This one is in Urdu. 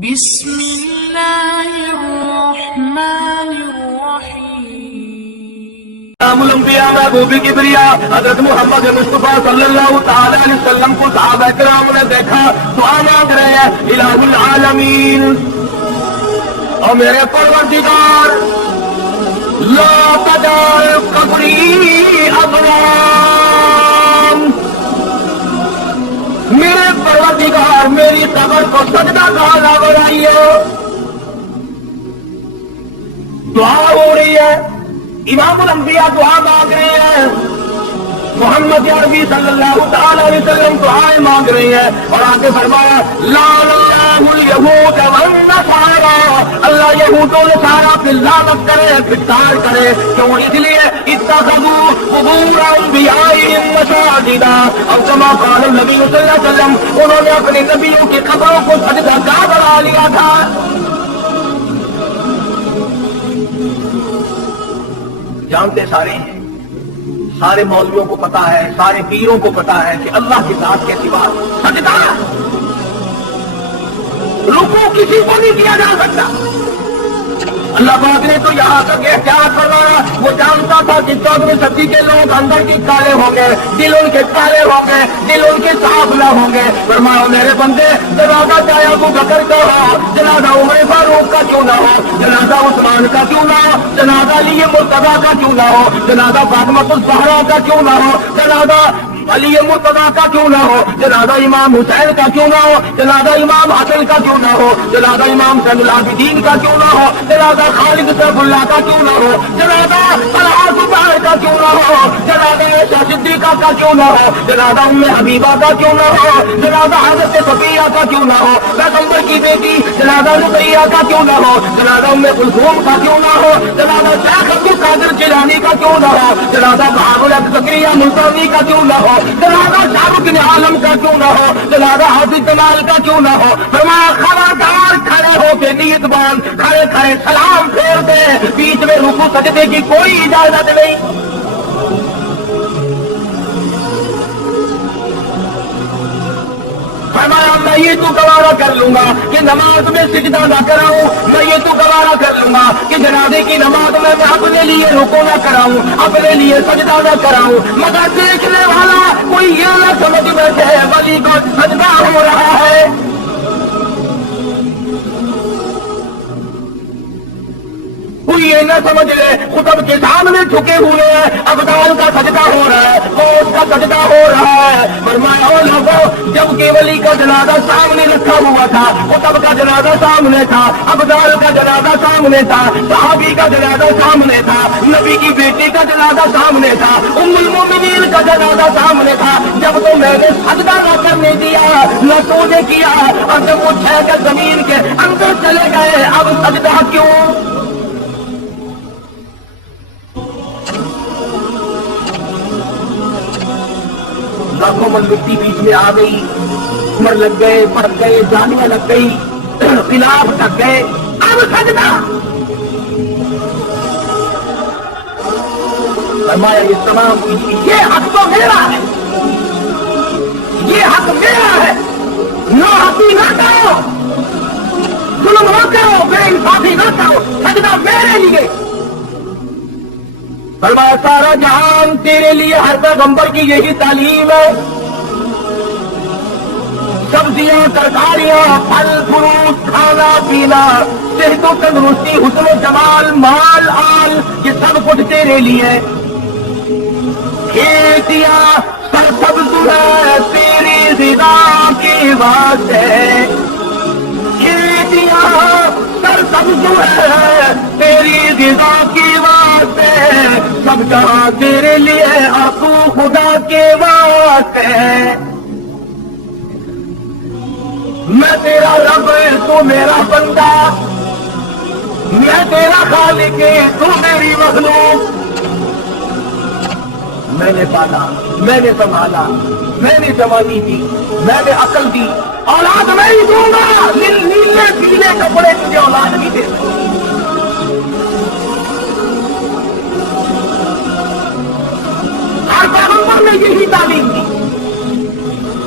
بسم اللہ الرحمن الرحیم۔ امام الانبیاء محبوب کبریا حضرت محمد مصطفیٰ صلی اللہ تعالی علیہ وسلم کو صحابہ کرام نے دیکھا، دعا مانگ رہے ہیں الہ العالمین، اور میرے پروردگار لا تجعل قبری اضرام، میرے پروردگار میری قبر کو سجدہ گاہ نہ بنائیے۔ دعا ہو رہی ہے، امام الانبیاء دعا مانگ رہے ہیں، محمد عربی صلی اللہ تعالی علیہ وسلم دعائیں مانگ رہے ہیں، اور آگے فرمایا لا اللہ الیہود والنصارى، اللہ یہود و نصارہ پہ لعنت کرے، پھٹکار کرے، کیوں؟ اس لیے اتخذوا قبور انبیائہم مساجدا، اور کما قال النبی صلی اللہ علیہ وسلم، انہوں نے اپنے نبیوں کی قبروں کو سجدہ گاہ بنا لیا تھا۔ جانتے سارے ہیں، سارے مولویوں کو پتا ہے، سارے پیروں کو پتا ہے کہ اللہ کی ذات کے سوا سجدہ رکوع کسی کو نہیں کیا جا سکتا۔ اللہ پاک نے تو یہاں تک احتیاط فرمایا، وہ جانتا تھا کہ 14ویں صدی کے لوگ اندر کے کالے ہوں گے، دل ان کے کالے ہوں گے، دل ان کے صاف نہ ہوں گے۔ فرمایا میرے بندے، جنازہ چاہے ابو بکر کا ہو، جنازہ عمر فاروق کا کیوں نہ ہو، جنازہ عثمان کا کیوں نہ ہو، جنازہ علی مرتضیٰ کا کیوں نہ ہو، جنازہ فاطمہ الزہرا کا کیوں نہ ہو، جنازہ علی مرتضیٰ کا کیوں نہ ہو، جنازہ امام حسین کا کیوں نہ ہو، جنازہ امام حسن کا کیوں نہ ہو، جنازہ امام زین العابدین کا کیوں نہ ہو، جنازہ خالد سیف اللہ کا کیوں نہ ہو، جنازہ طلحہ زبیر کا کیوں نہ ہو، جنازہ عائشہ صدیقہ کا کیوں نہ ہو، جنازہ ام حبیبہ کا کیوں نہ ہو، جنازہ حضرت صفیہ کا کیوں نہ ہو، پیغمبر کی بیٹی جنازہ رقیہ کا کیوں نہ ہو، جنازہ ام کلثوم کا کیوں نہ ہو، جنازہ شیخ عبد القادر جیلانی کا کیوں نہ ہو، جنازہ بہاء الحق زکریا ملتانی کا کیوں نہ ہو، جنازہ شاہ رخ عالم کا کیوں نہ ہو، جنازہ حافظ جمال کا کیوں نہ ہو۔ فرمایا خبردار، کھڑے ہو کے نیت باندھ، کھڑے کھڑے سلام پھیر دے، بیچ میں رکوع سجدے کی کوئی اجازت نہیں۔ فرمایا میں یہ تو گوارا کر لوں گا کہ نماز میں سجدہ نہ کراؤں، میں یہ تو گوارا کر لوں گا کہ جنازے کی نماز میں اپنے لیے رکوع نہ کراؤں، اپنے لیے سجدہ نہ کراؤں، مگر دیکھنے والا کوئی یہ نہ سمجھ بیٹھے ولی کو سجدہ ہو رہا ہے۔ کوئی یہ نہ سمجھ لے خطب کے سامنے جھکے ہوئے ہیں، ابدال کا سجدہ ہو رہا ہے، موت کا سجدہ ہو رہا ہے۔ فرمایا او لوگوں، جب کہ ولی کا جنازہ سامنے رکھا ہوا تھا، خطب کا جنازہ سامنے تھا، ابدال کا جنازہ سامنے تھا، صحابی کا جنازہ سامنے تھا، نبی کی بیٹی کا جنازہ سامنے تھا، ام المومنین کا جنازہ سامنے تھا، جب تو میں نے سجدہ نہ کرنے دیا، نہ سونے کیا، اور جب وہ چھہ کر زمین کے اندر چلے گئے، اب سجدہ کیوں؟ لاکھوں من مٹی بیچ میں آ گئی، عمر لگ گئے، پڑھ گئے، جانیاں لگ گئی، خلاف ٹک گئے، اب سجدہ۔ فرمایا یہ تمام یہ حق تو میرا ہے، یہ حق میرا ہے، نو حقی نہ کرو، ظلم نہ کرو، بے انصافی نہ کرو، سجدہ میرے لیے۔ فرمایا سارا جہان تیرے لیے، ہر پیغمبر کی یہی تعلیم ہے، سبزیاں، ترکاریاں، پھل فروٹ، کھانا پینا، صحت و تندرستی، حسن و جمال، مال آل، یہ سب کچھ تیرے لیے۔ کھیتیاں سرسبز ہے تیری رضا کی واسطے، کھیتیاں سرسبز ہے تیری رضا کی واسطے، سب جہاں تیرے لیے اور تو خدا کے واسطے۔ میں تیرا رب، تو میرا بندہ، میں تیرا خالق، تو میری مخلوق۔ میں نے پالا، میں نے سنبھالا، میں نے جوانی دی، میں نے عقل دی، اولاد میں ہی دوں گا، نیلے پیلے کپڑے تجھے اولاد نہیں دے سکتے۔ ہر پیغمبر نے یہی تعلیم دی۔